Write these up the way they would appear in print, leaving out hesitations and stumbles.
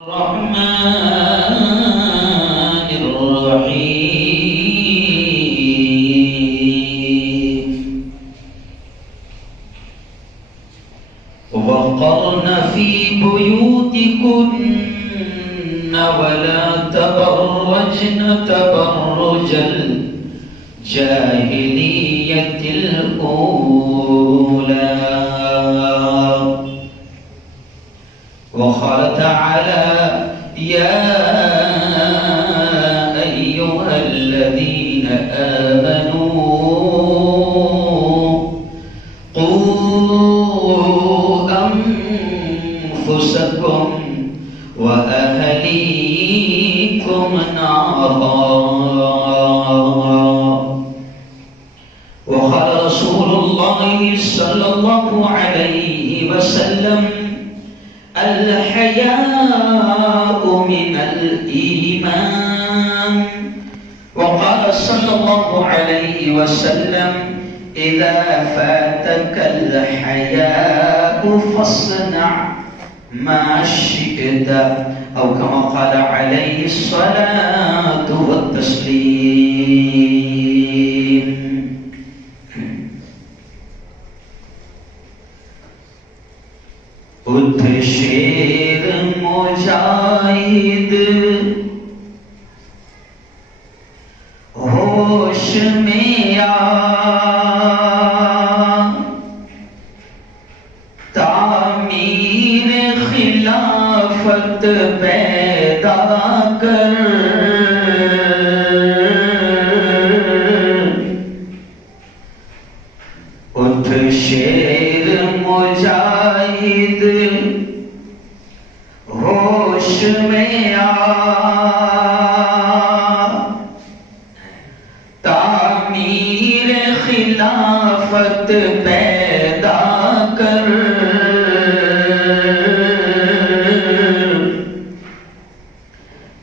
الرحمن الرحيم وقرن في بيوتكن ولا تبرجن تبرج الجاهلية الأولى وقال تعالى يا أيها الذين آمنوا قوا أنفسكم وأهليكم نارا وقال رسول الله صلى الله عليه وسلم الحياء من الإيمان وقال صلى الله عليه وسلم إذا فاتك الحياء فاصنع ما شئت أو كما قال عليه الصلاة والتسليم. اٹھ شیر مجاہد ہوش میں آ تعمیر خلافت پیدا کر اٹھ شیر مجاہد ہوش میں آ تعمیر خلافت پیدا کر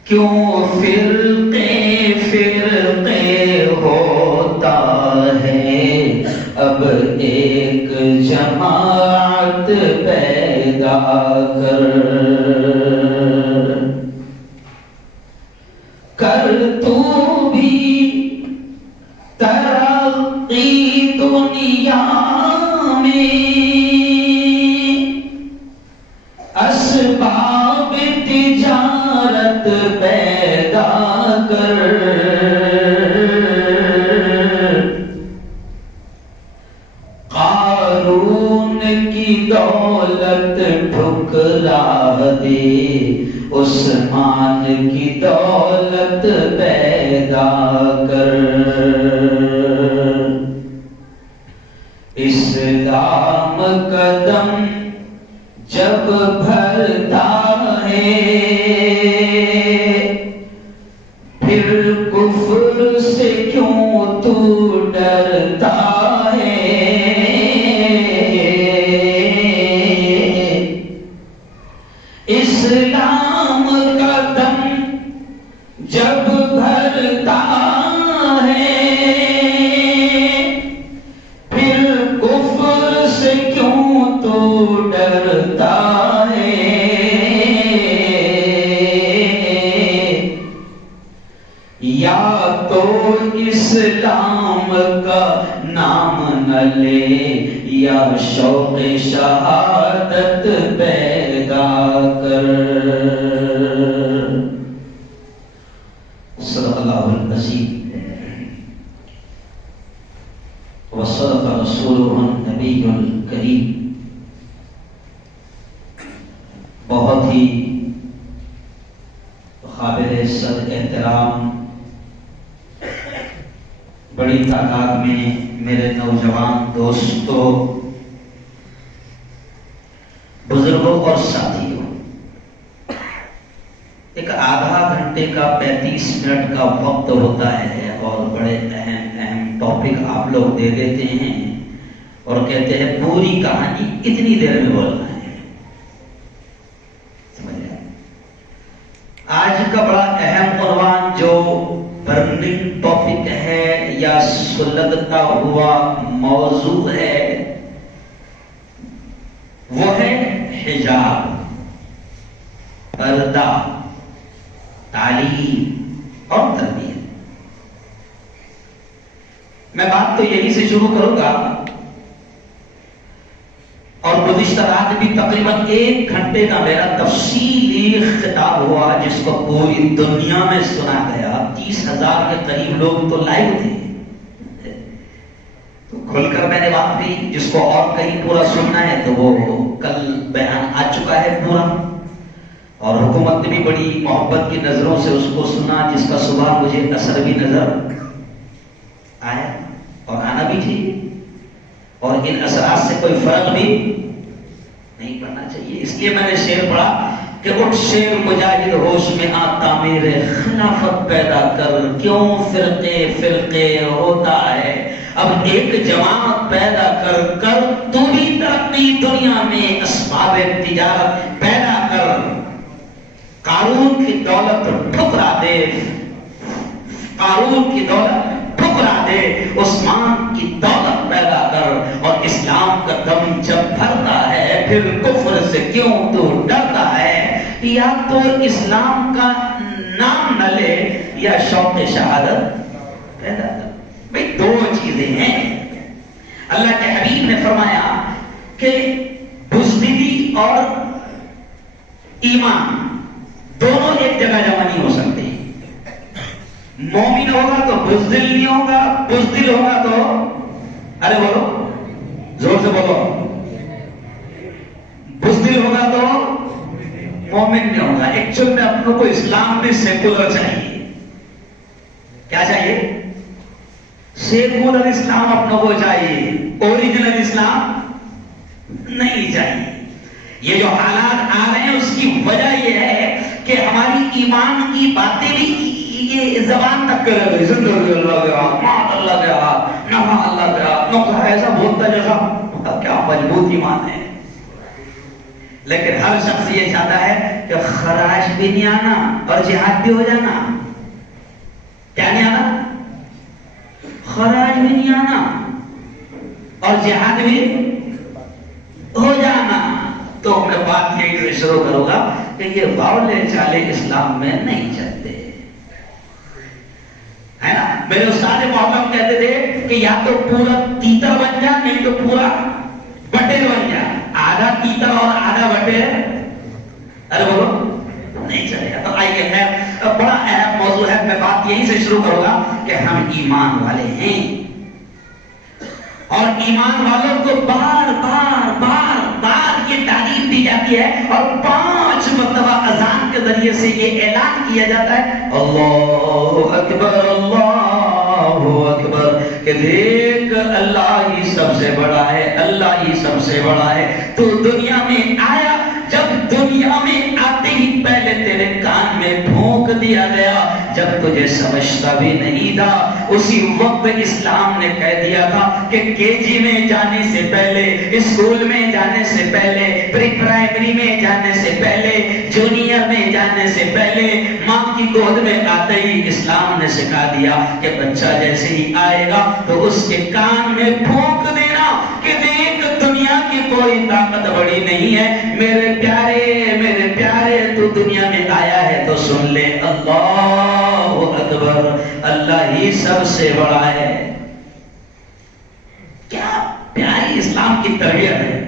کیوں فرقے فرقے ہوتا ہے اب ایک جماعت پیدا کر تو بھی ترقی دنیا میں اسباب تجارت پیدا کر قارون کی دولت ٹھکرا دے عثمان کی دولت پیدا کر اسلام قدم جب بھرتا ہے پھر کفر سے کیوں تو ڈرتا ہے اسلام کا دم جب بھرتا ہے پھر کفر سے کیوں تو ڈرتا ہے یا تو اسلام کا نام نہ لے یا شوق شہادت پیدا کر. صدق اللہ العظیم وصدق رسولہ النبی الکریم. بہت ہی قابل صد احترام بڑی تعداد میں میرے نوجوان دوستوں، بزرگوں اور ساتھیوں، ایک آدھا گھنٹے کا 35 منٹ کا وقت ہوتا ہے اور بڑے اہم ٹاپک آپ لوگ دے دیتے ہیں اور کہتے ہیں پوری کہانی اتنی دیر میں بولنا ہے. آج کا بڑا اہم عنوان جو برننگ ٹاپک ہے یا سلگتا ہوا موضوع ہے وہ ہے حجاب. پردہ، تعلیم اور تربیت۔ میں بات تو یہی سے شروع کروں گا، اور گزشتہ رات بھی تقریباً 1 گھنٹے کا میرا تفصیلی خطاب ہوا جس کو پوری دنیا میں سنا گیا۔ 30,000 کے قریب لوگ تو لائیو تھے، تو کھل کر میں نے بات کی۔ جس کو اور کہیں پورا سننا ہے تو وہ کل بیان آ چکا ہے پورا، اور حکومت نے بھی بڑی محبت کی نظروں سے اس کو سنا، جس کا صبح مجھے اثر بھی نظر آیا اور آنا بھی چاہیے، اور ان اثرات سے کوئی فرق بھی نہیں پڑنا چاہیے۔ اس لیے میں نے شعر پڑھا کہ اٹھ شیر مجاہد ہوش میں آ تعمیر خلافت پیدا کر، کیوں فرقے فرقے ہوتا ہے، اب ایک جماعت پیدا کر تو بھی ترقی دنیا میں اسباب تجارت پیدا کر، قارون کی دولت ٹھکرا دے، قارون کی دولت ٹھکرا دے، عثمان کی دولت پیدا کر، اور اسلام کا دم جب بھرتا ہے پھر کفر سے کیوں تو ڈرتا ہے، یا تو اسلام کا نام نہ لے یا شوق شہادت پیدا کر۔ بھئی 2 چیزیں ہیں۔ اللہ کے حبیب نے فرمایا کہ بزدلی اور ایمان دونوں ایک جگہ جمع نہیں ہو سکتے۔ مومن ہوگا تو بزدل نہیں ہوگا، بزدل ہوگا تو ارے بولو زور سے بولو، بزدل ہوگا تو مومن نہیں ہوگا۔ ایکچوئل میں اپنوں کو اسلام میں سیکولر چاہیے۔ کیا چاہیے؟ سیکولر اسلام اپنوں کو چاہیے، اوریجنل اسلام نہیں چاہیے۔ یہ جو حالات آ رہے ہیں اس کی وجہ یہ ہے کہ ہماری ایمان کی باتیں بھی یہ زبان تک کر رہے ہیں، اللہ گیا، مات اللہ گیا، نفع اللہ گیا، نقصہ ایسا بولتا جیسا کیا مضبوط ایمان ہے۔ لیکن ہر شخص یہ چاہتا ہے کہ خراج بھی نہیں آنا اور جہاد بھی ہو جانا۔ کیا نہیں آنا؟ خراج بھی نہیں آنا اور جہاد بھی ہو جانا۔ تو میں بات یہی سے شروع کروں گا کہ یہ باولے چالے اسلام میں نہیں چلتے، ہے نا۔ میرے استاد محترم کہتے تھے کہ یا تو پورا تیتر بن جا، نہیں تو پورا بٹیر بن جا۔ آدھا تیتر اور آدھا بٹیر ارے بولو نہیں چلے گا۔ تو آئیے خیر، بڑا اہم موضوع ہے، میں بات یہی سے شروع کروں گا کہ ہم ایمان والے ہیں، اور ایمان والوں کو بار بار بار بار یہ تعلیم دی جاتی ہے، اور 5 مرتبہ اذان کے ذریعے سے یہ اعلان کیا جاتا ہے اللہ اکبر اللہ اکبر، کہ دیکھ اللہ ہی سب سے بڑا ہے، اللہ ہی سب سے بڑا ہے۔ تو دنیا میں آیا، جب دنیا میں آتے ہی پہلے تیرے کان میں پھونک دیا گیا، جب تجھے سمجھتا بھی نہیں تھا اسی وقت اسلام نے کہہ دیا تھا کہ KG میں جانے سے پہلے، اسکول میں جانے سے پہلے، پری پرائمری میں جانے سے پہلے، جونیئر میں جانے سے پہلے، ماں کی گود میں آتے ہی اسلام نے سکھا دیا کہ بچہ جیسے ہی آئے گا تو اس کے کان میں پھونک دینا کہ دیکھ دنیا کی کوئی طاقت بڑی نہیں ہے، میرے پیارے تو دنیا میں آیا ہے تو سن لے اللہ اکبر، اللہ ہی سب سے بڑا ہے۔ کیا پیاری اسلام کی تربیت ہے۔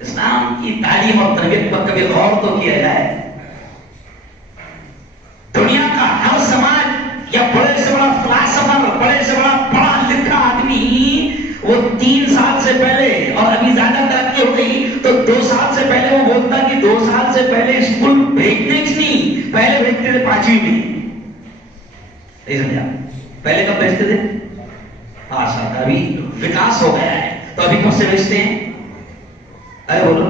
اسلام کی تعلیم اور تربیت پر کبھی غور تو کیا جائے۔ دنیا کا ہر سماج یا بڑے سے بڑا فلاسفر، بڑے سے بڑا پڑھا لکھا آدمی، وہ 3 سال سے پہلے، اور ابھی زیادہ ترقی ہو گئی تو 2 سال سے پہلے وہ بولتا کہ 2 سال سے پہلے اسکول بھیجنے کی نہیں، پہلے بھیجتے تھے 5ویں میں۔ نہیں سمجھا؟ پہلے کب بھیجتے تھے؟ 5 سال کا۔ ابھی وکاس ہو گیا ہے تو ابھی کب سے بھیجتے ہیں؟ ارے بولو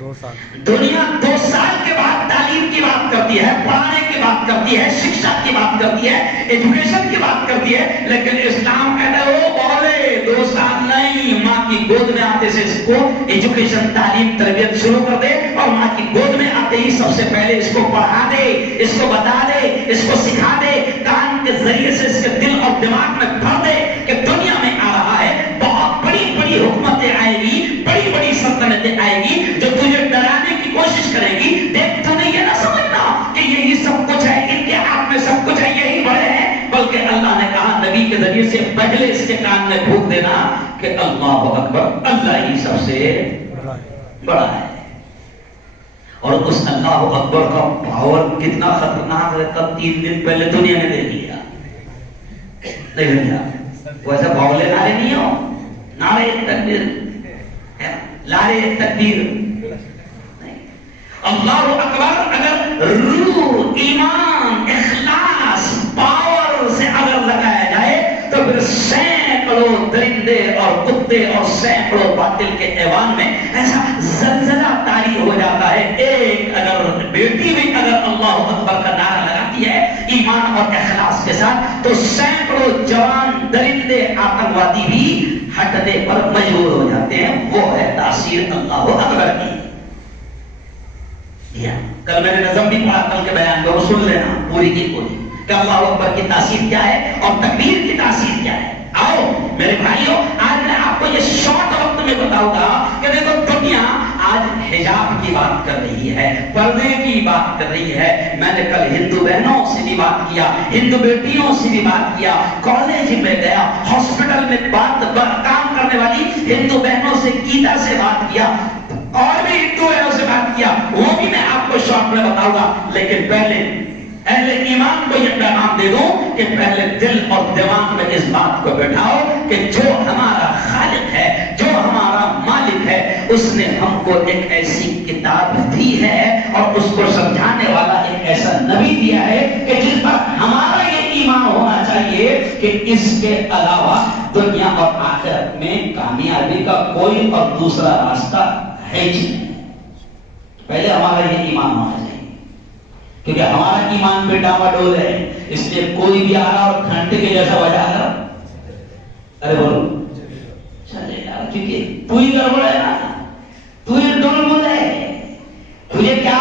2 سال۔ دنیا 2 سال کے بعد تعلیم کی بات کرتی ہے، پڑھانے کی بات کرتی ہے، شکشا کی بات کرتی ہے، ایجوکیشن کی بات کرتی ہے، لیکن اسلام کہتا ہے وہ بولے 2 سال نہیں، ماں کی گود میں آتے سے اس کو ایجوکیشن، تعلیم، تربیت شروع کر دے، اور ماں کی گود میں آتے ہی سب سے پہلے اس کو پڑھا دے، اس کو بتا دے، اس کو سکھا دے، کان کے ذریعے سے اس کے دل اور دماغ میں بھر دے کہ دنیا میں آ رہا ہے، بہت بڑی بڑی حکومتیں آئے گی، بڑی بڑی سلطنتیں آئے گی جو تجھے ڈرانے کی کوشش کریں گی، تو نہیں یہ نہ سمجھنا کہ یہی سب کچھ ہے، ان کے ہاتھ میں سب کچھ ہے، یہی بڑے ہیں، بلکہ اللہ نے کہا نبی کے ذریعے سے پہلے اس کے کان میں پھونک دینا کہ اللہ اکبر، اللہ ہی سب سے بڑا ہے۔ اور اس اللہ اکبر کا پاور کتنا خطرناک ہے، کب 3 دن پہلے دنیا نے دیکھ لیا، نہیں سمجھا؟ ویسے باولے نعرے نہیں ہو، نعرے تکبیر، لارے تکبیر، اللہ اکبر اگر روح، ایمان، اخلاص، پاور سے اگر لگایا جائے تو پھر سینکڑوں درندے اور کتے اور سینکڑوں باطل کے ایوان میں ایسا زلزلہ طاری ہو جاتا ہے۔ ایک اگر بیٹی بھی اگر اللہ اکبر کا نعرہ لگاتی ہے ایمان اور اخلاص کے ساتھ تو سینکڑوں جوان درندے آتنکوادی بھی ہٹنے پر مجبور ہو جاتے ہیں۔ وہ ہے تاثیر اللہ اکبر کی۔ کل میں نے نظم بھی پڑھا، کل کے بیان کو سن لینا پوری کی پوری کہ اللہ اکبر کی تاثیر کیا ہے اور تکبیر کی تاثیر کیا ہے۔ آؤ میرے بھائیوں، آج میں آپ کو یہ شارٹ وقت میں بتاؤں گا کہ دیکھو دنیا آج حجاب کی بات کر رہی ہے، پردے کی بات کر رہی ہے۔ میں نے کل ہندو بہنوں سے بھی بات کیا، ہندو بیٹیوں سے بھی بات کیا، کالج میں گیا، ہاسپٹل میں کام کرنے والی ہندو بہنوں سے، گیتا سے بات کیا، اور بھی ہندو ہے اسے بات کیا، وہ بھی میں آپ کو شارٹ میں بتاؤں گا۔ لیکن پہلے اہل ایمان کو یہ پیغام دے دوں کہ پہلے دل اور دماغ میں اس بات کو بٹھاؤ کہ جو ہمارا خالق ہے، جو ہمارا مالک ہے، اس نے ہم کو ایک ایسی کتاب دی ہے اور اس کو سمجھانے والا ایک ایسا نبی دیا ہے کہ جس پر ہمارا یہ ایمان ہونا چاہیے کہ اس کے علاوہ دنیا اور آخرت میں کامیابی کا کوئی اور دوسرا راستہ ہے ہی نہیں۔ پہلے ہمارا یہ ایمان ہونا چاہیے، کیونکہ ہمارا ایمان پہ ڈاما ڈول ہے، اس لیے کوئی بھی آ رہا اور گھنٹے کے جیسا بجا رہا، ارے بولو چلے گا، کیونکہ تو ہی گڑبڑ ہے نا، تو ہی ڈول بول ہے۔ تجھے کیا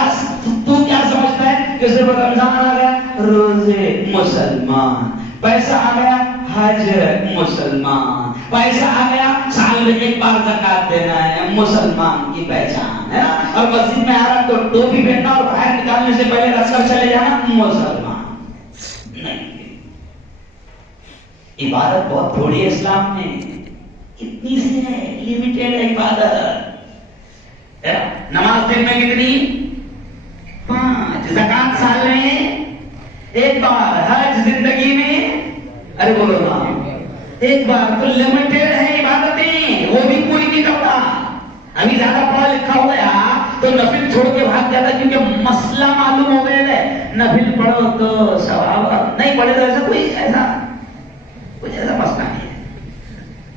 تو کیا سمجھتا ہے کہ صرف رمضان آ گیا روزے مسلمان، پیسہ آ گیا حج مسلمان، پیسہ آ گیا سال میں ایک بار زکات دینا ہے مسلمان کی پہچان ہے نا، اور مسجد میں آ رہا تو ٹوپی پہننا اور باہر نکالنے سے پہلے رکھ کر چلے جانا مسلمان نہیں۔ عبادت بہت تھوڑی ہے اسلام میں، کتنی سی ہے، لمیٹیڈ ہے عبادت۔ نماز دن میں کتنی؟ 5، زکات سال میں ایک بار، حج زندگی میں ارے بولو نا ایک بار، تو لمیٹیڈ ہے عبادتیں، وہ بھی پوری نہیں کرتا۔ ابھی زیادہ پڑھا لکھا ہو گیا تو نفل چھوڑ کے بھاگ جاتا کیونکہ مسئلہ معلوم ہو گیا ہے، نفل پڑھو تو ثواب، نہیں پڑھے تو ایسا کوئی کچھ ایسا مسئلہ نہیں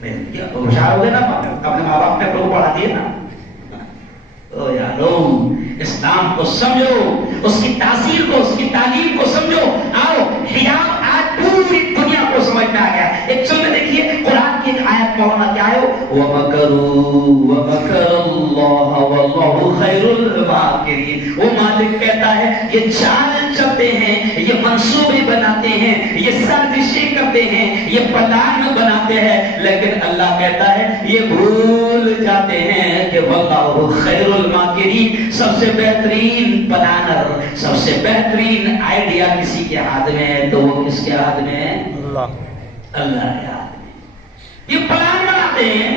ہے۔ ہوشیار ہو گئے نا، اپنے ماں باپ نے کو پڑھا دیے نا۔ او یارو اسلام کو سمجھو، اس کی تاثیر کو، اس کی تعلیم کو سمجھو۔ آؤ حجاب آج پوری دنیا کو سمجھ میں آ گیا۔ ایک سننے دیکھیے قرآن کی ایک آیت مولانا کیا ہے، وَمَكَرُوا وَمَكَرَ اللَّهُ وَاللَّهُ خَيْرُ الْمَاكِرِينَ۔ وہ مالک کہتا ہے یہ چال چلتے ہیں، یہ منصوبے بناتے ہیں، یہ سازشیں کرتے ہیں، یہ پلان بناتے ہیں، لیکن اللہ کہتا ہے یہ بھول جاتے ہیں کہ وَاللَّهُ خَيْرُ الْمَاكِرِينَ۔ سب سے بہترین پلانر، سب سے بہترین آئیڈیا کسی کے ہاتھ میں ہے تو وہ کس کے ہاتھ میں ہے؟ اللہ کے ہاتھ میں۔ یہ پلان بناتے ہیں،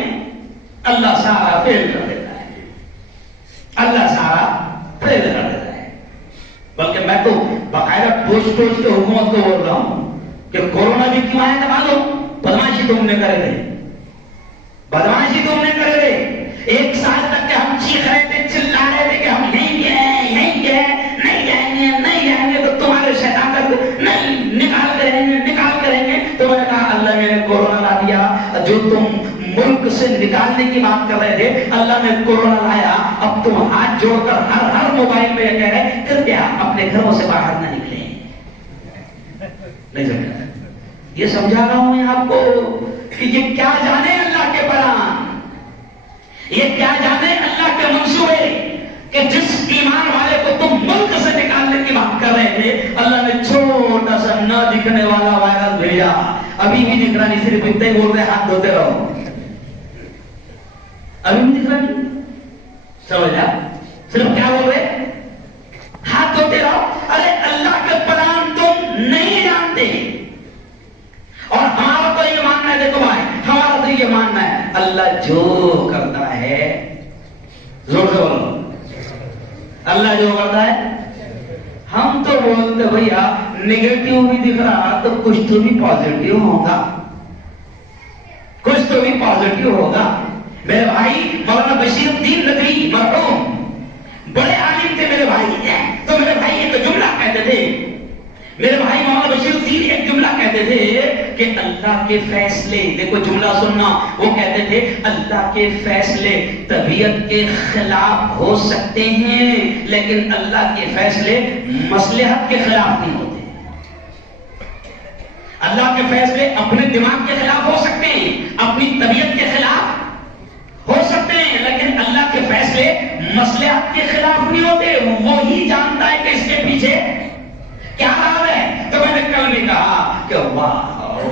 اللہ سارا فیل کر دیتا ہے، اللہ سارا فیل کر دیتا ہے۔ بلکہ میں تو باقاعدہ ٹوچ کے حکومت کو بول رہا ہوں کہ کورونا بھی کیوں آیا تھا معلوم؟ بدماشی تم نے کرے تھے، بدماشی تم نے کرے تھے۔ 1 سال تک کہ ہم چیخ رہے تھے، چلا رہے تھے کہ ہم نہیں گئے، نہیں گئے، نہیں جائیں گے، نہیں جائیں گے، تو تمہارے شیطان کا نہیں نکال کے رہیں گے، نکال کے رہیں گے۔ تو میں نے کہا اللہ نے کورونا لا دیا، جو تم ملک سے نکالنے کی بات کر رہے تھے اللہ نے کورونا لایا۔ اب تم ہاتھ جوڑ کر ہر موبائل میں یہ کہہ رہے کرپیا اپنے گھروں سے باہر نہ نکلیں۔ نہیں سمجھا؟ یہ سمجھا رہا ہوں میں آپ کو کہ یہ کیا جانے اللہ کے پلان، یہ کیا جانے اللہ کے منصوبے کہ جس ایمان والے کو تم ملک سے نکالنے کی بات کر رہے تھے اللہ نے چھوٹا سا نہ دکھنے والا وائرس بھیجا۔ ابھی بھی دکھ رہا نہیں، صرف اتنے ہی بول رہے ہاتھ دھوتے رہو، ابھی بھی دکھ رہا نہیں، سمجھا؟ صرف کیا بول رہے؟ اللہ جو کرتا ہے، زور سے بولو، اللہ جو کرتا ہے. ہم تو بولتے بھیا نگیٹو بھی دکھ رہا تو کچھ تو بھی پازیٹیو ہوگا، کچھ تو بھی پازیٹیو ہوگا. میرے بھائی مولانا بشیر الدین ندوی مرحوم بڑے عالم تھے میرے بھائی. تو میرے بھائی ایک جملہ کہتے تھے، میرے بھائی مولانا بشیر الدین ایک جملہ کہتے تھے کہ اللہ کے فیصلے، دیکھو جملہ سننا، وہ کہتے تھے اللہ کے فیصلے طبیعت کے خلاف ہو سکتے ہیں لیکن اللہ کے فیصلے مصلحت کے خلاف نہیں ہوتے. اللہ کے فیصلے اپنے دماغ کے خلاف ہو سکتے ہیں، اپنی طبیعت کے خلاف ہو سکتے ہیں، لیکن اللہ کے فیصلے مصلحت کے خلاف نہیں ہوتے. وہی جانتا ہے کہ اس کے پیچھے کیا حال ہے. تو میں نے کل بھی کہا کہ واہ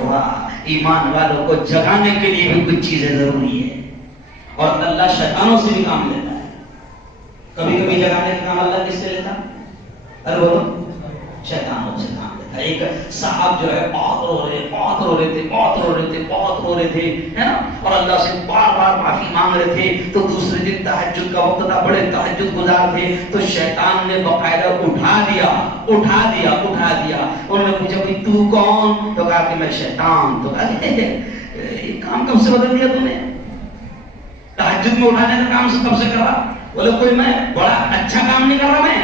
واہ، ایمان والوں کو جگانے کے لیے بھی کچھ چیزیں ضروری ہے، اور اللہ شیطانوں سے بھی کام لیتا ہے. کبھی کبھی جگانے کا کام اللہ کس سے لیتا؟ ارے بولو، شیطانوں سے کام لیتا. ایک صاحب جو ہے بہت رو رہے تھے ہے نا، اور اللہ سے بار بار معافی مانگ رہے تھے. تو دوسرے دن تہجد کا وقت تھا، بڑے تہجد گزار تھے، تو شیطان نے باقاعدہ اٹھا دیا. انہوں نے پوچھا بھائی تو کون؟ تو کہا کہ میں شیطان. تو کہا یہ کام کب سے بدل دیا تم نے؟ تہجد میں اٹھانے کا کام کب سے کر رہا؟ بولے کوئی میں بڑا اچھا کام نہیں کر رہا میں،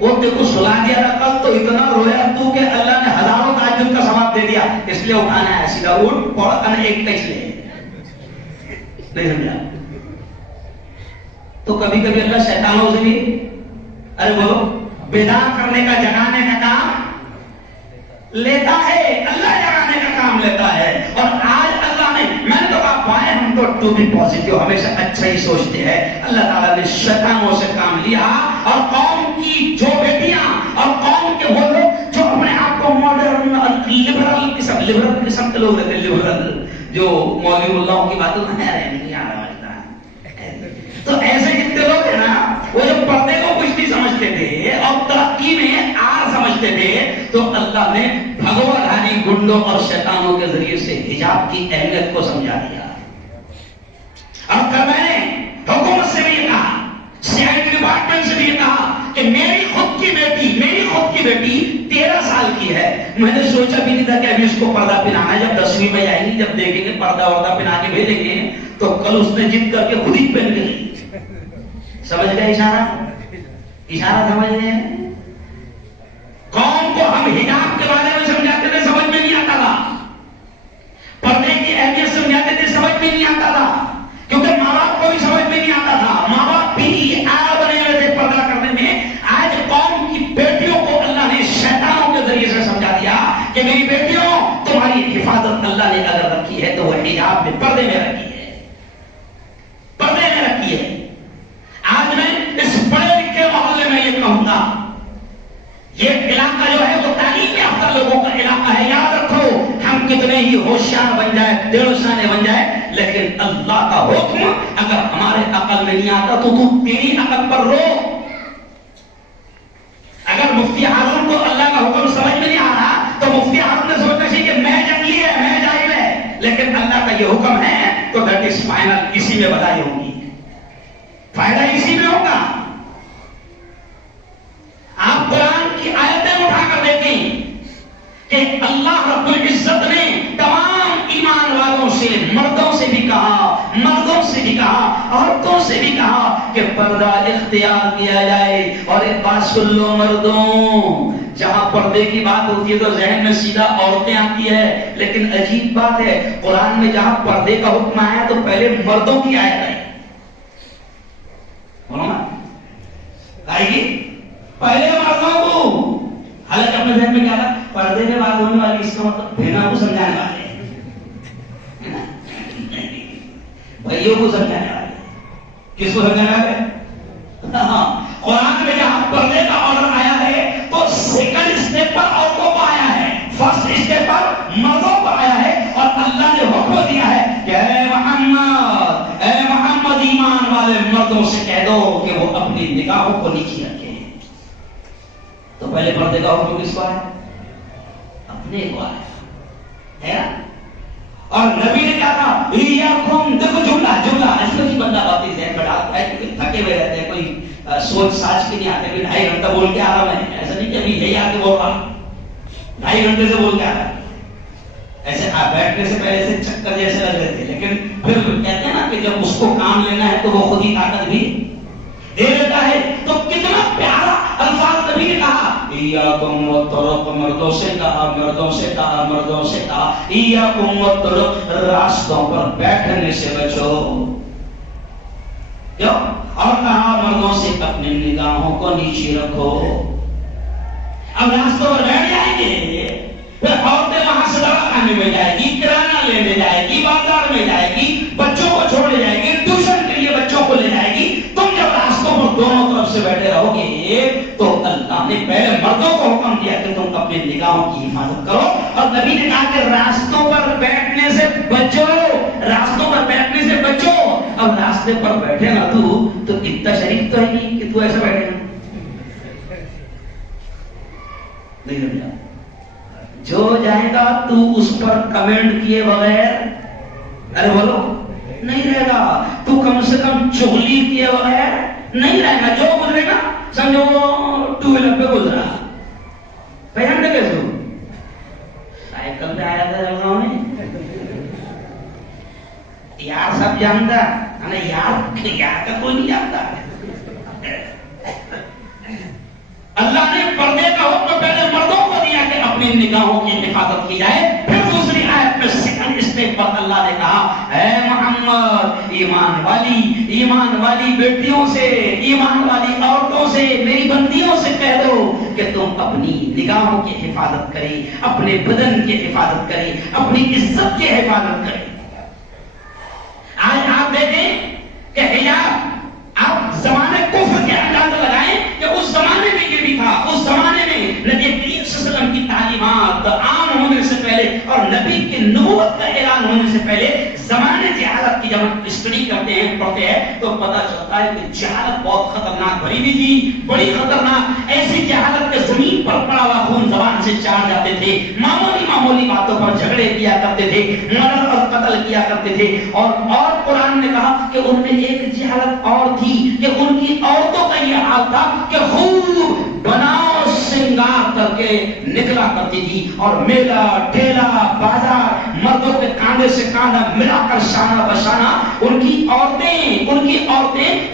وہ دیکھو سلا دیا تھا کل تو اتنا رویا تو کہ اللہ نے ہزاروں تہجد کا ثواب دے دیا، اس لیے اٹھانا ہے. سیدھا اٹھ اور ایک کا اس لیے نہیں سمجھا. تو کبھی کبھی اللہ شیطانوں سے بھی ارے بولو بیدار کرنے کا، جگانے کا کام لیتا ہے. اللہ جگانے کا کام لیتا ہے. اور آج اللہ نے، میں نے تو کہا پائے ہم تو بھی پازیٹیو ہمیشہ اچھا ہی سوچتے ہیں. اللہ تعالیٰ نے شیطانوں سے کام لیا، اور قوم کی جو بیٹیاں اور قوم کے وہ لوگ جو اپنے آپ کو ماڈرن لبرل قسم کے لوگ رہتے، لبرل جو مولوی اللہ کی باتوں میں نہیں آ رہا ہے، تو ایسے کتنے لوگ ہیں نا، وہ جو پردے کو کچھ نہیں سمجھتے تھے اور ترقی میں آر سمجھتے تھے، تو اللہ نے بھگوادھاری گنڈوں اور شیطانوں کے ذریعے سے حجاب کی اہمیت کو سمجھا دیا. اور کل میں نے حکومت سے بھی یہ کہا، CID ڈپارٹمنٹ سے بھی یہ کہا کہ میری خود کی بیٹی 13 سال کی ہے. میں نے سوچا بھی نہیں تھا کہ ابھی اس کو پردہ پہنانا ہے. جب 10ویں میں جائے گی، جب دیکھیں گے پردہ وردہ پہنا کے بھیجیں گے، تو کل اس نے ضد کر کے خود ہی پہن گئی. سمجھ گئے اشارہ سمجھ رہے ہیں؟ قوم کو ہم حجاب کے بارے میں سمجھاتے تھے، سمجھ میں نہیں آتا تھا. پردے کی اہمیت سمجھاتے تھے، سمجھ میں نہیں آتا تھا، کیونکہ ماں باپ کو بھی سمجھ میں نہیں آتا تھا. ماں باپ بھی آڑ بنے ہوئے تھے پردہ کرنے میں. آج قوم کی بیٹیوں کو اللہ نے شیطانوں کے ذریعے سے سمجھا دیا کہ میری بیٹیوں، تمہاری حفاظت اللہ نے اگر رکھی ہے تو وہ حجاب میں، پردے میں رکھی ہے. آج میں اس بڑے لکھے محلے میں یہ کہوں گا، یہ علاقہ جو ہے وہ تعلیم یافتہ لوگوں کا علاقہ ہے. یاد رکھو، ہم کتنے ہی ہوشیار بن جائے، دیوشانے بن جائے، لیکن اللہ کا حکم اگر ہمارے عقل میں نہیں آتا تو تیری عقل پر رو. اگر مفتی ہارون کو اللہ کا حکم سمجھ میں نہیں آ رہا تو مفتی ہارون نے سوچنا چاہیے کہ میں جنگلی ہے، میں جاہل ہے، لیکن اللہ کا یہ حکم ہے تو دیٹ از فائنل، اسی میں بدائی ہوگی، فائدہ اسی میں ہوگا. آپ قرآن کی آیتیں اٹھا کر دیکھیں کہ اللہ رب العزت نے تمام ایمان والوں سے، مردوں سے بھی کہا، مردوں سے بھی کہا، عورتوں سے بھی کہا کہ پردہ اختیار کیا جائے. اور ایک بات سن لو مردوں، جہاں پردے کی بات ہوتی ہے تو ذہن میں سیدھا عورتیں آتی ہے، لیکن عجیب بات ہے، قرآن میں جہاں پردے کا حکم آیا تو پہلے مردوں کی آیت آئی. آئے گی پہلے مردوں کو. حالانکہ اپنے ذہن میں کیا تھا؟ پردے میں بات ہونے والی، اس کا مطلب بہنوں کو سمجھانے والے، بھائیوں کو سمجھانے والے. کس کو سمجھانے والے؟ قرآن میں جہاں پردے کا آرڈر آیا ہے تو سیکنڈ اسٹیپ پر عورتوں کو آیا ہے، فرسٹ اسٹیپ پر مردوں کو آیا ہے. اور اللہ نے حکم دیا ہے کہ اے محمد ایمان والے مردوں سے کہہ دو کہ وہ اپنی نگاہوں کو نیچی رکھیں. تو پہلے پردے کا حکم کس کو ہے؟ اپنے کو ہے. اور نبی نے کہا تھا دیکھو جملہ ایسے کی بندہ باتیں ذہن میں ڈالتا ہے کہ تھکے ہوئے رہتے ہیں، کوئی سوچ ساچ کے نہیں آتے، 2.5 گھنٹہ بول کے آ رہا میں، ایسا نہیں کہ ابھی یہی آ کے بول رہا 2.5 گھنٹے سے بول کے آ رہا ہے، ایسے بیٹھنے سے پہلے سے چکر جیسے لگ رہے تھے، لیکن پھر کہتے ہیں نا کہ جب اس کو کام لینا ہے تو وہ خود ہی طاقت بھی دے دیتا ہے۔ تو کتنا پیارا الفاظ نبی نے کہا، ایاکم والطرق، مردوں سے کہا، ایاکم والطرق، راستوں پر بیٹھنے سے بچو، اور کہا مردوں سے اپنی نگاہوں کو نیچے رکھو۔ اب راستوں پر بیٹھ جائیں گے، پھر عورتیں وہاں سے دوا کھانے میں جائے گی، کرانہ لینے جائے گی، بازار میں جائے گی، بچوں کو چھوڑے جائے گی، ٹیوشن کے لیے بچوں کو لے جائے گی۔ تم جب راستوں پر دونوں طرف سے بیٹھے رہو گے تو اللہ نے پہلے مردوں کو حکم دیا کہ تم اپنی نگاہوں کی حفاظت کرو، اور نبی نے کہا کہ راستوں پر بیٹھنے سے بچو، راستوں پر بیٹھنے سے بچو۔ اب راستے پر بیٹھے نا تو اتنا شریف تو ہے نہیں کہ تو ایسا بیٹھے گا، نہیں سمجھا؟ جو جائے گا تو اس پر کمنٹ کیے بغیر، ارے بولو، نہیں رہے گا، تو کم سے کم چغلی کیے بغیر نہیں رہے گا۔ جو گزرے گا سمجھو ٹو ویلر پہ گزرا، پہن دے کیسے سائیکل پہ آیا تھا جگہوں میں، یار سب جانتا ہے، یار کا کوئی نہیں جانتا۔ اللہ نے پردے کا حکم پہلے مردوں کو دیا کہ اپنی نگاہوں کی حفاظت کی جائے، پھر دوسری آیت میں سیکنڈ اسٹیپ پر اللہ نے کہا، اے محمد، ایمان والی بیٹیوں سے، ایمان والی عورتوں سے، میری بندیوں سے کہہ دو کہ تم اپنی نگاہوں کی حفاظت کریں، اپنے بدن کی حفاظت کریں، اپنی عزت کی حفاظت کریں۔ آج آپ دیکھیں کہ حجاب آپ زمانے کفر کے انداز لگائیں کہ اس زمانے میں یہ بھی تھا، اس زمانے میں نبی کریم صلی اللہ علیہ وسلم کی تعلیمات عام ہونے سے پہلے اور نبی کی نبوت کا اعلان ہونے سے پہلے زمانے جہالت کی جب ہم اسٹڈی کرتے ہیں، پڑھتے ہیں تو پتہ چلتا ہے کہ جہالت بہت خطرناک بھری بھی تھی، بڑی خطرناک، ایسی جہالت کے زمین پر پڑا ہوا خون زبان سے چار جاتے تھے، معمولی باتوں پر جھگڑے کیا کرتے تھے، مرڈر اور قتل کیا کرتے تھے، اور قرآن نے کہا کہ ان میں ایک جہالت اور تھی کہ ان کی عورتوں کا یہ حال تھا کہ خوب بناؤ سنگار کر کے نکلا کرتی تھی، اور میلہ ٹھیلا بازار مردوں کے کاندھے سے کاندھا ملا کر شانہ بشانہ ان کی عورتیں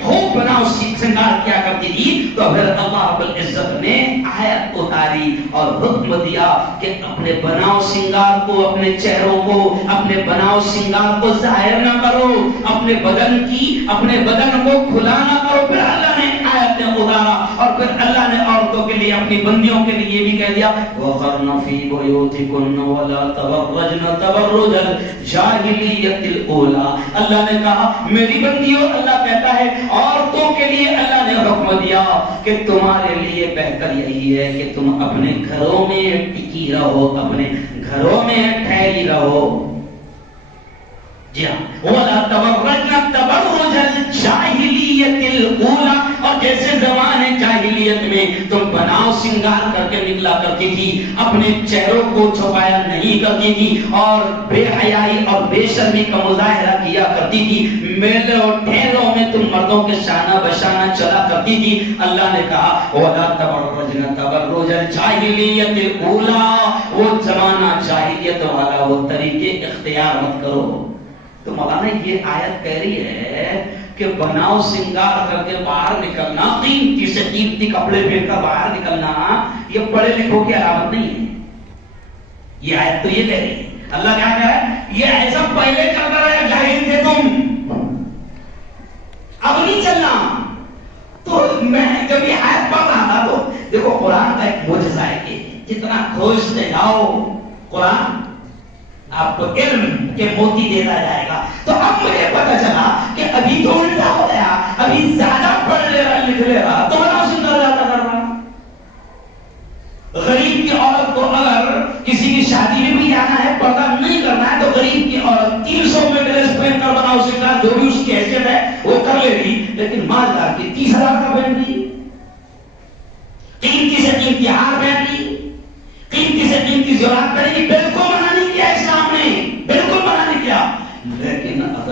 خوب بناؤ سنگار کیا کرتی تھی۔ تو پھر اللہ رب العزت نے آیت اتاری اور حکم دیا کہ اپنے بناؤ سنگار کو، اپنے چہروں کو، اپنے بناؤ سنگار کو ظاہر نہ کرو، اپنے بدن کو کھلا نہ کرو۔ پھر اللہ نے آیتیں اتارا اور پھر اللہ نے عورتوں کے لیے، اپنی بندیوں کے لیے بھی کہہ دیا، وَقَرْنَ فِي بُيُوتِكُنَّ وَلَا تَبَرَّجْنَ تَبَرُّجَ الْجَاهِلِيَّةِ الْأُولَىٰ۔ اللہ نے کہا میری بندیوں، اللہ کہتا ہے عورتوں کے لیے اللہ نے حکم دیا کہ تمہارے لیے بہتر یہی ہے کہ تم اپنے گھروں میں ٹکی رہو، اپنے گھروں میں ٹھہری رہو۔ جی ہاں، وَلَا تَبَرَّجْنَ تَبَرُّجَ الْجَاهِلِيَّةِ الْأُولَىٰ، اور جیسے زمانے جاہلیت میں تم بناؤ سنگار کر کے نکلا کرتی تھی، اپنے چہروں کو چھپایا نہیں کرتی تھی، اور بے حیائی اور بے شرمی کا مظاہرہ کیا کرتی تھی، میلے اور ٹھیلوں میں تم مردوں کے شانہ بشانہ چلا کرتی تھی۔ اللہ نے کہا وَلَا تَبَرَّجْنَ تَبَرُّجَ الْجَاهِلِيَّةِ الْأُولَىٰ، وہ زمانہ جاہلیت والا وہ طریقے اختیار مت کرو۔ تو مولانا یہ آیت کہہ رہی ہے کہ بناؤ سنگار کر کے باہر نکلنا، قیمتی سے قیمتی کپڑے پہن کر باہر نکلنا، یہ پڑھے لکھوں کی علامت نہیں ہے۔ یہ آیت تو یہ کہہ رہی ہے، اللہ کیا کہہ رہا ہے، یہ ایسا پہلے چلتا رہا، جاہل تھے تم، اب نہیں چلنا۔ تو میں جب یہ آیت پڑھ رہا تھا تو دیکھو قرآن کا ایک معجزہ ہے کہ جتنا کھوجتے جاؤ قرآن آپ کو علم کے موتی دیتا جائے گا۔ تو اب مجھے پتا چلا کہ ابھی تو الٹا ہو گیا، ابھی زیادہ پڑھ لے رہا لکھ لے رہا تو بڑا سندر زیادہ کر رہا۔ غریب کی عورت کو اگر کسی کی شادی میں بھی جانا ہے، پردہ نہیں کرنا ہے، تو غریب کی عورت 300 میں ڈریس پہن کر بناؤ سنگار جو بھی اس کی حیثیت ہے وہ کر لے گی، لیکن مالدار کی 30,000 کا پہن لی، قیمتی سے قیمتی ہار پہن لی، قیمتی سے قیمتی زیورات کرے گی، بالکل منع نہیں کیا اسلام نے، بالکل منع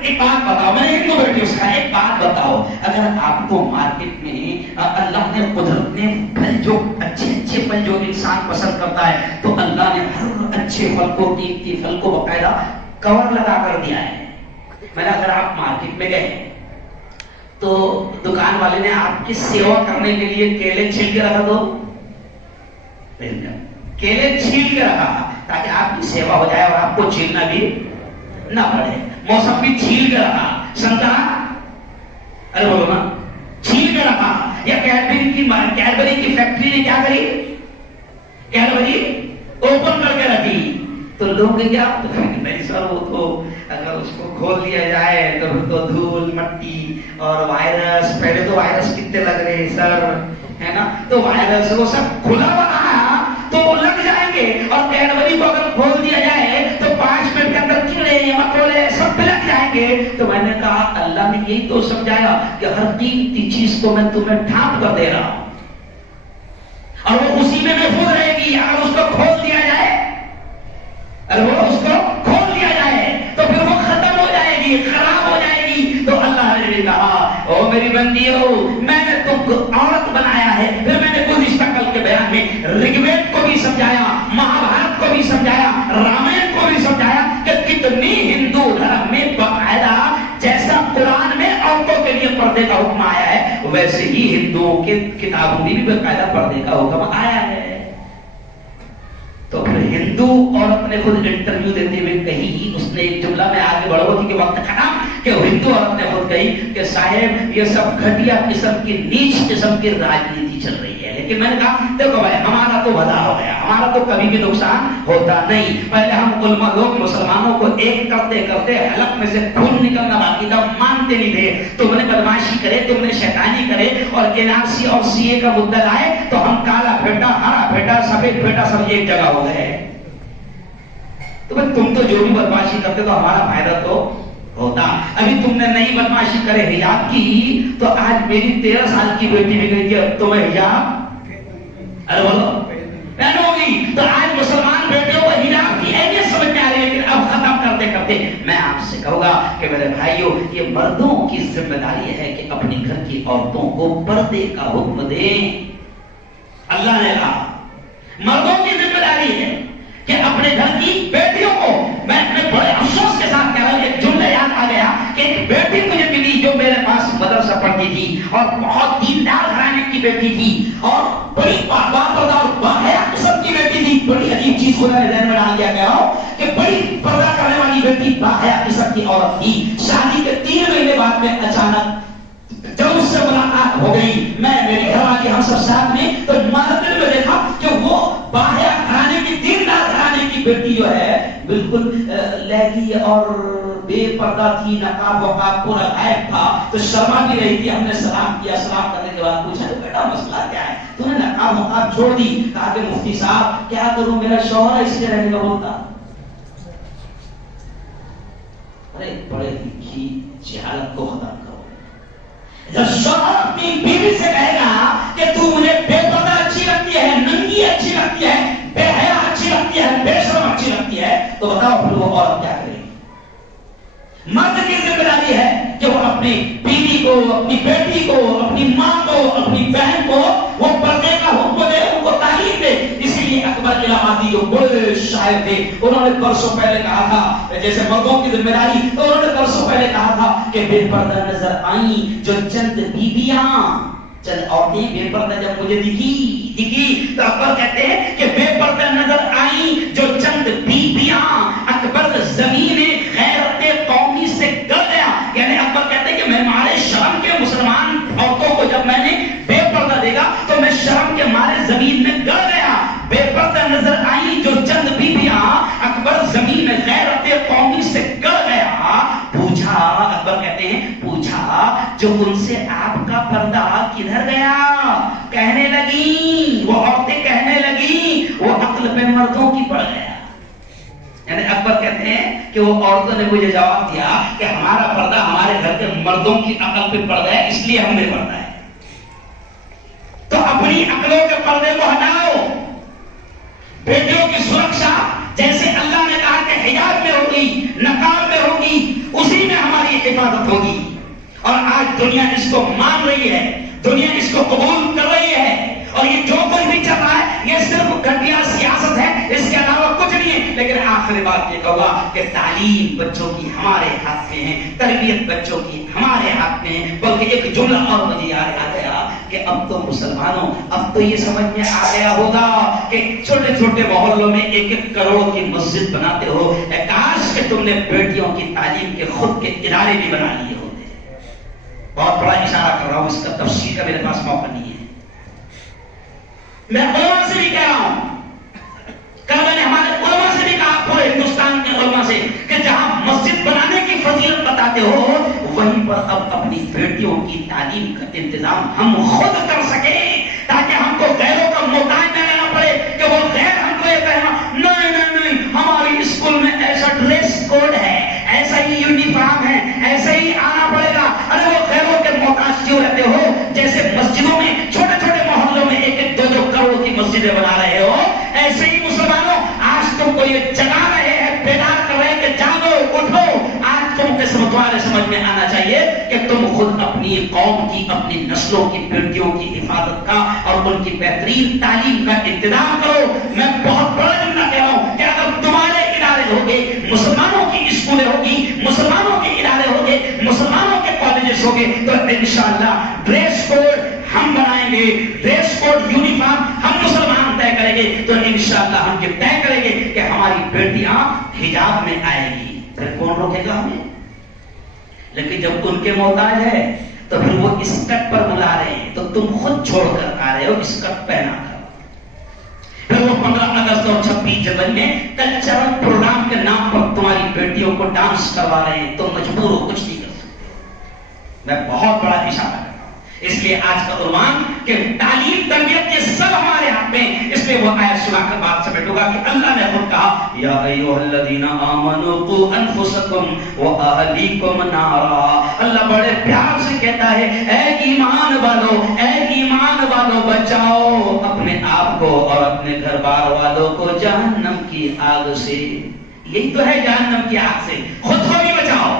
ایک بات بتاؤ، میں نے ہندو بیٹیوں سے کہا ایک بات بتاؤ، اگر آپ کو مارکیٹ میں اللہ نے قدرت نے پھل جو اچھے پھل جو انسان پسند کرتا ہے، تو اللہ نے ہر اچھے پھل کو قیمتی پھل کو باقاعدہ کور لگا کر دیا ہے. میں نے اگر آپ مارکیٹ میں گئے تو دکان والے نے آپ کی سیوا کرنے کے لیے کیلے چھیل کے رکھا، تو کیلے چھیل کے رکھا تاکہ آپ کی سیوا ہو جائے اور آپ کو چھیلنا بھی نہ پڑے. موسمی چھیل کے رکھا، سنترا ارے بولو نا چھیل کے رکھا. یا کیڈبری کی فیکٹری نے کیا کری، کیڈبری اوپن کر کے رکھی، تو لوگ کیا نہیں سر وہ تو اگر اس کو کھول دیا جائے تو دھول مٹی اور وائرس، پہلے تو وائرس کتنے لگ رہے سر ہے نا، تو وائرس وہ سب کھلا بنا تو وہ لگ جائیں گے. اور کیڈبری کو اگر کھول دیا جائے تو 5 منٹ کے اندر کیڑے مکوڑے سب لگ جائیں گے. تو میں نے کہا اللہ نے یہی تو سمجھایا کہ ہر قیمتی چیز کو میں تمہیں ڈھانپ کر دے رہا ہوں اور وہ اسی میں محفوظ رہے گی. اگر اس کو کھول دیا جائے، اگر وہ اس کو کھول دیا جائے تو پھر وہ ختم ہو جائے گی، خراب ہو جائے گی. تو اللہ نے کہا او میری بندیو، میں نے تم کو عورت بنایا ہے. پھر میں نے گزشتہ کل کے بیان میں رگوید کو بھی سمجھایا، مہابھارت کو بھی سمجھایا، رامائن کو بھی سمجھایا کہ کتنی ہندو دھرم میں باقاعدہ جیسا قرآن میں عورتوں کے لیے پردے کا حکم آیا ہے، ویسے ہی ہندوؤں کے کتابوں میں بھی باقاعدہ پردے کا حکم آیا ہے. تو پھر ہندو عورت نے خود انٹرویو دیتے ہوئے کہی، اس نے ایک جملہ میں آگے بڑھو تھی کہ وقت ختم، کہ ہندو عورت نے خود کہی کہ صاحب یہ سب گھٹیا قسم کی نیچ قسم کی راجنیتی چل رہی ہے. لیکن میں نے کہا دیکھو بھائی ہمارا تو بھلا ہو گیا، ہمارا تو کبھی بھی نقصان ہوتا نہیں. پہلے ہم علماء لوگ مسلمانوں کو ایک کرتے کرتے حلق میں سے خون نکلنا باقی تھا، مانتے نہیں تھے. تم نے بدماشی کرے، تم نے شیطانی کرے اور NRC اور CA کا مدعا لائے تو ہم کالا پھیٹا، ہرا پھیٹا، سفید پھیٹا سب ایک جگہ ہو گئے. تو بھائی تم تو جو بھی بدماشی کرتے تو ہمارا فائدہ تو ہوتا. ابھی تم نے نئی بدماشی کرے حجاب کی تو آج میری 13 سال کی بیٹی بھی گئی کہ اب تمہیں حجاب ارے بولو پہنو گی. تو آج مسلمان بیٹیوں کو حجاب کی اہمیت سمجھ میں آ رہی ہے. لیکن اب ختم کرتے کرتے میں آپ سے کہوں گا کہ میرے بھائیوں، یہ مردوں کی ذمہ داری ہے کہ اپنے گھر کی عورتوں کو پردے کا حکم دیں. اللہ نے کہا مردوں کی ذمہ داری ہے کہ اپنے گھر کی بیٹیوں کو، میں اپنے بڑے افسوس کے ساتھ کہہ رہا ہوں، ایک جملہ یاد آ گیا کہ ایک بیٹی مجھے ملی جو میرے پاس مدرسہ پڑھتی تھی اور بہت دیندار گھرانے کی بیٹی تھی اور بڑی باحیا قسم کی بیٹی تھی. بڑی عجیب چیز خدا نے ذہن میں ڈال دیا گیا ہو کہ بڑی پردہ کرنے والی بیٹی باحیا قسم کی عورت تھی. شادی کے 3 مہینے بعد میں اچانک جب اس سے ملاقات ہو گئی، میں میری گھر والی ہم سب ساتھ میں، تو مارکیٹ میں دیکھا کہ وہ باحیا گھرانے کی دیندار گھرانے کی بیٹی جو ہے بالکل لہنگی اور بے پردہ تھی، نقاب وقاب پورا غائب تھا. تو شرما بھی رہی تھی. ہم نے سلام کیا، سلام کرنے کے بعد پوچھا بیٹا مسئلہ کیا ہے، تو نے نقاب وقاب چھوڑ دی. کہا کہ مفتی صاحب کیا کروں، میرا شوہر اس لیے رہنے کا بولتا. ارے پڑھے لکھی جہالت کو ختم کرو. جب شوہر اپنی بیوی سے کہے گا کہ تو مجھے بے پردہ اچھی لگتی ہے، ننگی اچھی لگتی ہے، بے حیا اچھی لگتی ہے، بے شرم اچھی لگتی ہے، تو بتاؤ پھر وہ عورت کیا کرے گی؟ مرد کی ذمہ داری ہے کہ وہ اپنی بیوی کو، اپنی بیٹی کو، اپنی ماں کو، اپنی بہن کو وہ پردے کا حکم دے، ان کو تعلیم دے. اسی لیے اکبر الہآبادی جو بڑے شاعر تھے، انہوں نے برسوں پہلے کہا تھا، جیسے مردوں کی ذمہ داری، تو انہوں نے برسوں پہلے کہا تھا کہ بے پردہ نظر آئیں جو چند بیویاں، چند عورتیں بے پردہ جب مجھے دکھی تو اکبر کہتے ہیں کہ بے پردہ نظر آئیں جو چند بیویاں، اکبر زمین غیرت قومی سے گل گیا. یعنی اکبر کہتے ہیں کہ میں مارے شرم کے مسلمان عورتوں کو جب میں نے بے پردہ دیکھا تو میں شرم کے مارے زمین میں گل گیا. بے پردہ نظر آئی جو چند بیویاں، اکبر زمین میں غیرت قومی سے گل گیا. پوچھا، اکبر کہتے ہیں پوچھا جو ان سے آپ کا پردہ کدھر گیا؟ کہنے لگی وہ عورتیں، کہنے لگی وہ عقل پہ مردوں کی پڑ گیا. یعنی اکبر کہتے ہیں کہ وہ عورتوں نے مجھے جواب دیا کہ ہمارا پردہ ہمارے گھر کے مردوں کی عقل پہ پڑ گیا، اس لیے ہم نے پردہ ہے. تو اپنی عقلوں کے پردے کو ہٹاؤ. بیٹیوں کی سرکشا جیسے اللہ نے کہا کہ حجاب میں ہوگی، نقاب میں ہوگی، اسی میں ہماری اور آج دنیا اس کو مان رہی ہے، دنیا اس کو قبول کر رہی ہے، اور یہ جو کچھ بھی چل رہا ہے یہ صرف گھٹیا سیاست ہے، اس کے علاوہ کچھ نہیں ہے۔ لیکن آخری بات یہ کہوں گا کہ تعلیم بچوں کی ہمارے ہاتھ میں ہے، تربیت بچوں کی ہمارے ہاتھ میں ہے۔ بلکہ ایک جملہ اور مجھے یاد آ گیا کہ اب تو مسلمانوں، اب تو یہ سمجھ میں آ گیا ہوگا کہ چھوٹے چھوٹے محلوں میں 1-1 کروڑ کی مسجد بناتے ہو، کاش کہ تم نے بیٹیوں کی تعلیم کے خود کے ادارے بھی بنا لیے ہوتے۔ بہت بڑا اشارہ کر رہا ہوں، اس کا تفصیل کا میرے پاس موقع نہیں ہے۔ میں علماء سے بھی کہہ رہا ہوں، کل میں نے ہمارے علماء سے بھی کہا، پورے ہندوستان کے علماء سے، کہ جہاں مسجد بنانے کی فضیلت بتاتے ہو وہیں پر اب اپنی بیٹیوں کی تعلیم کا انتظام ہم خود کر سکیں، تاکہ ہم کو غیروں کا محتاج نہ رہنا پڑے کہ وہ غیر ہم کو یہ کہنا نہیں ہماری اسکول میں ایسا ڈریس کوڈ ہے، ایسا ہی یونیفارم ہے، ایسا ہی آنا پڑے گا۔ ارے وہ غیروں کے محتاج کیوں رہتے ہو؟ جیسے مسجدوں میں چھوٹے چھوٹے محلوں میں 1-1 2-2 کروڑ کی مسجدیں بنا رہے ہو، ایسے ہی مسلمانوں آج تم کو یہ جگا رہے ہیں، بیدار کر رہے ہیں کہ جاگو اٹھو۔ آج تم کے تمہارے سمجھ میں آنا چاہیے کہ تم خود اپنی قوم کی، اپنی نسلوں کی بیٹیوں کی حفاظت کا اور ان کی بہترین تعلیم کا انتظام کرو۔ میں بہت بڑا جملہ کہہ رہا ہوں کہ اگر تمہارے ادارے ہوگے، مسلمانوں کی اسکولیں ہوگی، مسلمانوں کے ادارے ہوگے، مسلمانوں کے کالجز ہوگے، تو انشاءاللہ ڈریس کوڈ ہم بنائیں گے، ڈریس کوڈ یونیفارم ہم مسلمان طے کریں گے، تو انشاءاللہ ہم یہ طے کریں گے کہ ہماری بیٹیاں حجاب میں آئیں گی۔ پھر کون روکے گا ہمیں؟ لیکن جب ان کے محتاج ہے تو پھر وہ اسکرٹ پر بلا رہے ہیں، تو تم خود چھوڑ کر آ رہے ہو اسکرٹ پہنا کر۔ پھر وہ 15 اگست اور 26 جنوری میں کلچرل پروگرام کے نام پر تمہاری بیٹیوں کو ڈانس کروا رہے ہیں، تو مجبور ہو، کچھ نہیں کر سکتے۔ میں بہت بڑا اشارہ کرتا ہوں، اس لیے آج کا عنوان کہ تعلیم تربیت یہ سب ہمارے ہاتھ میں، اس لیے وہ آیت سنا کر بات سمیٹوں گا کہ اللہ نے خود کہا یا ایھا الذین آمنوا قوا انفسکم واہلیکم نارا۔ اللہ بڑے پیار سے کہتا ہے اے ایمان والو، اے ایمان والو، بچاؤ اپنے آپ کو اور اپنے گھر بار والوں کو جہنم کی آگ سے۔ یہی تو ہے جہنم کی آگ سے، خود کو بھی بچاؤ،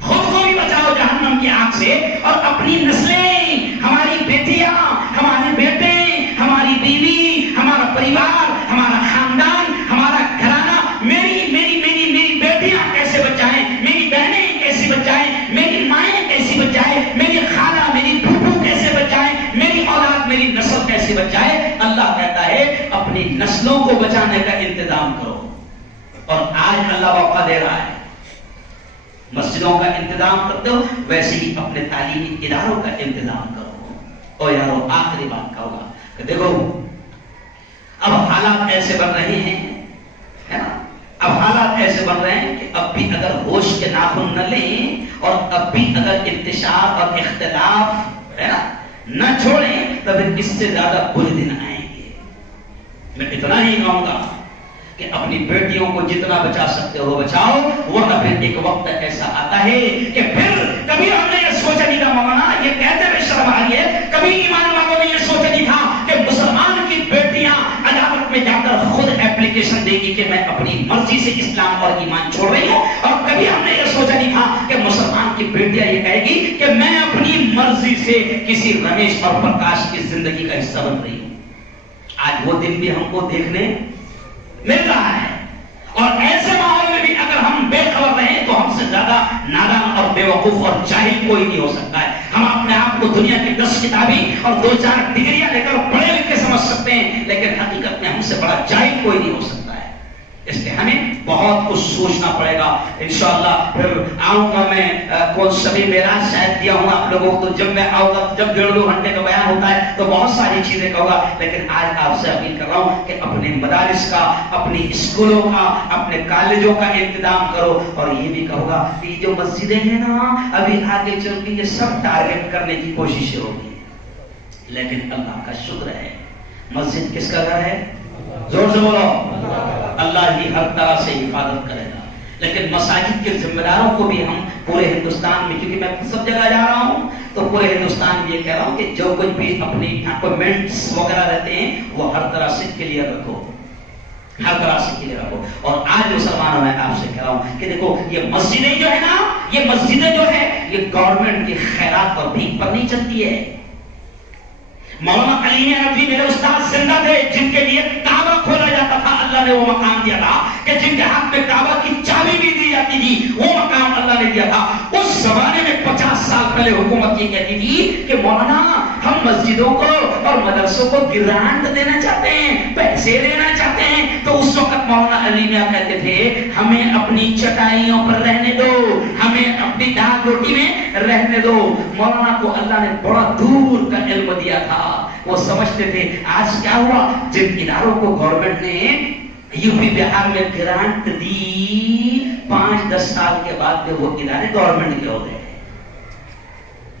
خود کو بھی بچاؤ جہنم کی آگ سے، اور اپنی نسلیں، ہماری بیٹیاں، ہمارے بیٹے، ہماری بیوی، ہمارا پریوار، ہمارا خاندان، ہمارا گھرانہ، میری بیٹیاں کیسے بچائیں، میری بہنیں کیسے بچائیں، میری مائیں کیسے بچائیں، میری خالہ، میری پھوپھو کیسے بچائیں، میری اولاد، میری نسل کیسے بچائے۔ اللہ کہتا ہے اپنی نسلوں کو بچانے کا انتظام کرو، اور آج اللہ موقع دے رہا ہے۔ مسجدوں کا انتظام کرتے ہو، ویسے ہی اپنے تعلیمی اداروں کا انتظام کرو۔ اور یارو آخری بات کہوں گا کہ دیکھو اب حالات ایسے بن رہے ہیں، ہے نا، اب حالات ایسے بن رہے ہیں کہ اب بھی اگر ہوش کے ناخن نہ لیں اور اب بھی اگر انتشار اور اختلاف، ہے نا، نہ چھوڑیں، تو پھر اس سے زیادہ برے دن آئیں گے۔ میں اتنا ہی کہوں گا کہ اپنی بیٹیوں کو جتنا بچا سکتے ہو بچاؤ، ورنہ پھر ایک وقت ایسا آتا ہے کہ پھر کبھی ہم نے یہ سوچا نہیں تھا، مولانا یہ کہتے ہوئے شرم آ رہی ہے، کبھی ایمان والوں نے یہ سوچا نہیں تھا کہ مسلمان کی بیٹیاں عدالت میں جا کر خود اپلیکیشن دے گی کہ میں اپنی مرضی سے اسلام اور ایمان چھوڑ رہی ہوں، اور کبھی ہم نے یہ سوچا نہیں تھا کہ مسلمان کی بیٹیاں یہ کہے گی کہ میں اپنی مرضی سے کسی رمیش اور پرکاش کی زندگی کا حصہ بن رہی ہوں۔ آج وہ دن بھی ہم کو دیکھنے مل رہا ہے، اور ایسے ماحول میں بھی اگر ہم بے خبر رہیں تو ہم سے زیادہ نادان اور بے وقوف اور جاہل کوئی نہیں ہو سکتا ہے۔ ہم اپنے آپ کو دنیا کی 10 کتابیں اور 2-4 ڈگریاں لے کر پڑھے لکھے سمجھ سکتے ہیں، لیکن حقیقت میں ہم سے بڑا جاہل کوئی نہیں ہو سکتا ہے۔ اس لیے ہمیں بہت کچھ سوچنا پڑے گا۔ انشاءاللہ پھر آؤں گا میں، کون سبھی معراج شاید دیا ہوں آپ لوگوں کو، تو جب میں آؤں گا، جب 1.5-2 گھنٹے کا بیان ہوتا ہے تو بہت ساری چیزیں کہوں گا، لیکن آج آپ سے اپیل کر رہا ہوں کہ اپنے مدارس کا، اپنی اسکولوں کا، اپنے کالجوں کا انتظام کرو، اور یہ بھی کہوں گا کہ یہ جو مسجدیں ہیں نا، ابھی آگے چل کے یہ سب ٹارگٹ کرنے کی کوششیں ہوگی، لیکن اللہ کا شکر ہے مسجد کس کا گھر ہے؟ زور سے بولو، اللہ ہی ہر طرح سے حفاظت کرے گا۔ لیکن مساجد کے ذمہ داروں کو بھی ہم پورے ہندوستان میں، کیونکہ میں سب جگہ جا رہا ہوں تو پورے ہندوستان میں یہ کہہ رہا ہوں کہ جو کچھ بھی اپنی اپوائنٹمنٹس وغیرہ رہتے ہیں وہ ہر طرح سے کلیئر رکھو، ہر طرح سے کلیئر رکھو. اور آج مسلمانوں میں آپ سے کہہ رہا ہوں کہ دیکھو یہ مسجدیں جو ہے نا، یہ مسجدیں جو ہے یہ گورنمنٹ کی خیرات اور بھیک پر نہیں چلتی ہے. مولانا علی ندوی میرے استاد زندہ تھے جن کے لیے کعبہ کھولا جاتا تھا. اللہ نے وہ مقام دیا تھا کہ جن کے ہاتھ میں کعبہ کی چابی بھی دی جاتی تھی، وہ مقام اللہ نے دیا تھا. اس زمانے میں 50 سال پہلے حکومت یہ کہتی تھی کہ مولانا ہم مسجدوں کو اور مدرسوں کو گرانٹ دینا چاہتے ہیں، پیسے دینا چاہتے ہیں. تو اس وقت مولانا علی میاں کہتے تھے ہمیں اپنی چٹائیوں پر رہنے دو، ہمیں اپنی دال روٹی میں رہنے دو. مولانا کو اللہ نے بڑا دور کا علم دیا تھا. وہ سمجھتے تھے آج کیا ہوا، جن اداروں کو گورنمنٹ نے یو پی بہار میں گرانٹ دی، 5-10 سال کے بعد میں وہ ادارے گورنمنٹ کے ہو گئے.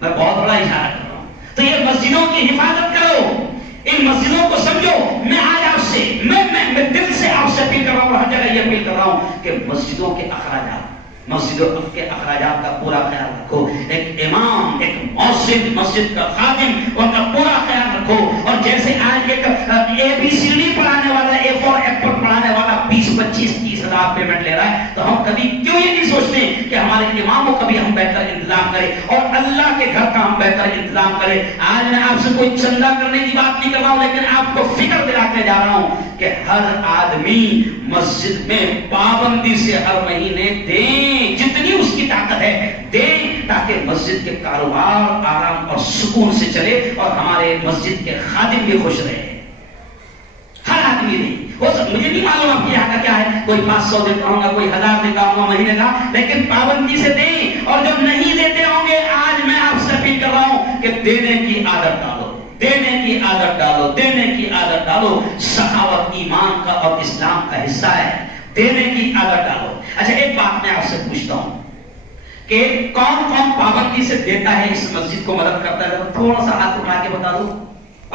میں بہت بڑا اشارہ کر رہا ہوں. تو یہ مسجدوں کی حفاظت کرو، ان مسجدوں کو سمجھو. میں آج آپ سے میں دل سے آپ سے اپیل کر رہا ہوں، ہر جگہ یہ اپیل کر رہا ہوں کہ مسجدوں کے اخراجات، مسجدوں کے اخراجات کا پورا خیال رکھو. ایک امام، ایک مؤذن، مسجد کا خادم، ان کا پورا خیال رکھو. اور جیسے آج ایک ABCD پڑھانے والا، A for ایپل پڑھانے والا 20-25-30 ہزار پیمنٹ لے رہا ہے، تو ہم کبھی کیوں یہ نہیں سوچتے کہ ہمارے امام کو کبھی ہم بہتر انتظام کریں اور اللہ کے گھر کا ہم بہتر انتظام کریں. آج میں آپ سے کوئی چندہ کرنے کی بات نہیں کر رہا ہوں، لیکن آپ کو فکر دلا کے جا رہا ہوں کہ ہر آدمی مسجد میں پابندی سے ہر مہینے دیں، جتنی اس کی طاقت ہے دیں، تاکہ مسجد کے کاروبار آرام اور سکون سے چلے اور ہمارے مسجد کے خادم بھی خوش رہے. ہر آدمی نہیں، مجھے نہیں معلوم آپ کے یہاں کا کیا ہے، کوئی 500 دیتا ہوں گا، کوئی 1000 دیتا ہوں گا مہینے کا، لیکن پابندی سے دیں. اور جب نہیں دیتے ہوں گے، آج میں آپ سے اپیل کر رہا ہوں کہ دینے کی عادت ڈالو، دینے کی عادت ڈالو، دینے کی عادت ڈالو. سخاوت ایمان کا اور اسلام کا حصہ ہے، دینے کی عادت ڈالو. اچھا ایک بات میں آپ سے پوچھتا ہوں کہ کون کون پابندی سے دیتا ہے، اس مسجد کو مدد کرتا ہے؟ تھوڑا سا ہاتھ اٹھا کے بتا دو.